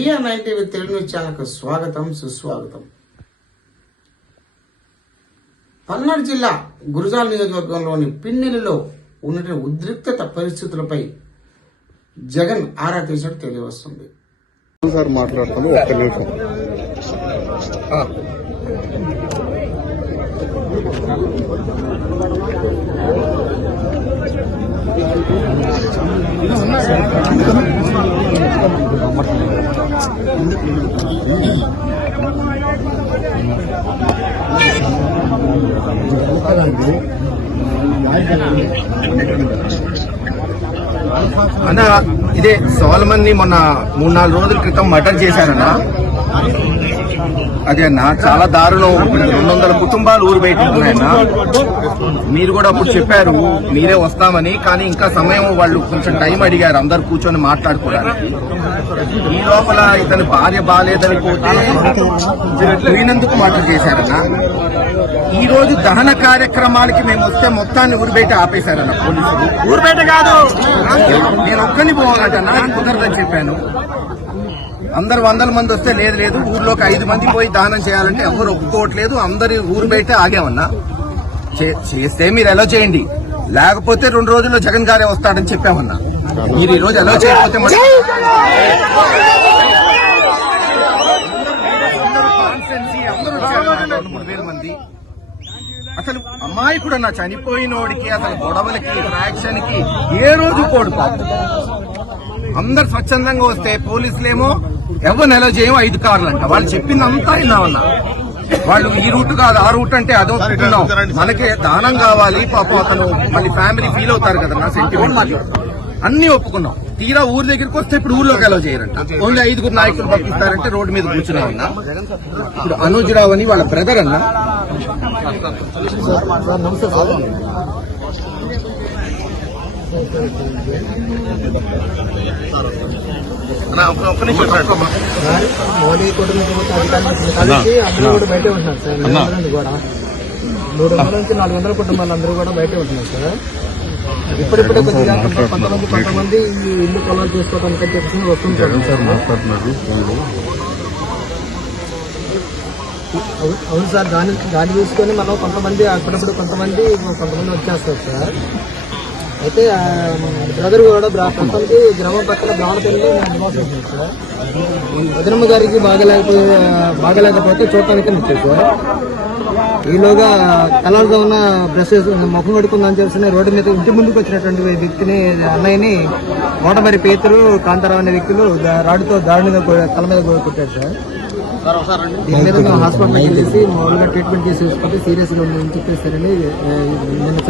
BN9 TV Telugu news ఛానల్కు స్వాగతం సుస్వాగతం. పల్నాడు జిల్లా గురజాల నియోజకవర్గంలోని పిన్నెలలో ఉన్నటువంటి ఉద్రిక్తత పరిస్థితులపై జగన్ ఆరా తీసినట్టు తెలియవస్తుంది. మాట్లాడుతాను ఒక్క నిమిషం. అన్న, ఇదే సోలమన్ ని మొన్న 3-4 రోజుల క్రితం మర్డర్ చేశారన్నా. అదే అన్న, చాలా దారుణం. 200 కుటుంబాలు ఊరు బయట ఉన్నాయన్న. మీరు కూడా అప్పుడు చెప్పారు మీరే వస్తామని, కానీ ఇంకా సమయం వాళ్ళు కొంచెం టైం అడిగారు అందరు కూర్చొని మాట్లాడుకోవడానికి. ఈ లోపల ఇతని భార్య బాగాలేదని పోతే పోయినందుకు మర్డర్ చేశారన్న. ఈ రోజు దహన కార్యక్రమాలకి మేము వస్తే మొత్తాన్ని ఊరు బయట ఆపేశారన్న పోలీసులు. ఊరు బయట కాదు, నేను ఒక్కరిని పోవాలంటన్నా, కుదరదని చెప్పాను. అందరు 100 మంది వస్తే లేదు ఊర్లోకి 5 మంది పోయి దానం చేయాలంటే ఎవరు ఒప్పుకోవట్లేదు. అందరి ఊరు బయట ఆగామన్నా. చేస్తే మీరు ఎలా చేయండి, లేకపోతే 2 రోజుల్లో జగన్ గారే వస్తాడని చెప్పామన్నా. మీరు ఈ రోజు ఎలా చేయకపోతే 3,000 మంది అసలు అమాయకుడు అన్న. చనిపోయినోడికి అసలు గొడవలకి ఫ్రాక్షన్ కి ఏ రోజు కోడు పాపం. అందరు స్వచ్ఛందంగా వస్తే పోలీసులేమో ఎవరిని ఎలా చేయం 5 కార్లు అంట. వాళ్ళు చెప్పిందంతా విన్నామన్నా. వాళ్ళు ఈ రూట్ కాదు ఆ రూట్ అంటే అదో ఒప్పుకున్నాం. మనకి దానం కావాలి పాపం, అతను మళ్ళీ ఫ్యామిలీ ఫీల్ అవుతారు కదా నా సెంటిమెంట్. అన్ని ఒప్పుకున్నాం. తీరా ఊరి దగ్గరికి వస్తే ఇప్పుడు ఊర్లోకి ఎలా చేయరంట. ఓన్లీ 5 నాయకులు పంపిస్తారంటే రోడ్డు మీద కూర్చున్నామన్నా. ఇప్పుడు అనుజ్ రావు అని వాళ్ళ బ్రదర్ అన్న. మోడీ కుటుంబ కలిసి అందరూ కూడా బయటే ఉంటున్నారు సార్. 300 కూడా 300 నుంచి 400 కుటుంబాలు అందరూ కూడా బయటే ఉంటున్నారు సార్. ఇప్పుడిప్పుడే కొద్దిగా కొంతమంది ఈ ఇల్లు కొలలు చేసుకోవడానికి చెప్పి వస్తుంటారు. అవును సార్, దాన్ని చూసుకొని మనం కొంతమంది అప్పుడప్పుడు కొంతమంది వచ్చేస్తారు సార్. అయితే బ్రదర్ కూడా ప్రస్తుతానికి గ్రామం పక్కన బ్రాహ్మణపల్లిలో నివాసం ఉంది సార్. వదినమ్మ గారికి బాగలేకపోతే చూడటానికి వచ్చారు సార్. ఈలోగా కలర్గా ఉన్న బ్రషెస్ ముఖం కడుకుందని తెలిసిన రోడ్డు మీద ఇంటి ముందుకు వచ్చినటువంటి వ్యక్తిని, అన్నయ్యని మోటమరి పేతురు కాంతారావు అనే వ్యక్తులు రాడుతో దారుణంగా తల మీద కొట్టారు సార్. దీని మీద మేము హాస్పిటల్కి వెళ్ళేసి మామూలుగా ట్రీట్మెంట్ చేసి చూసుకుంటే సీరియస్గా ఉందని చెప్పేసారని నిన్న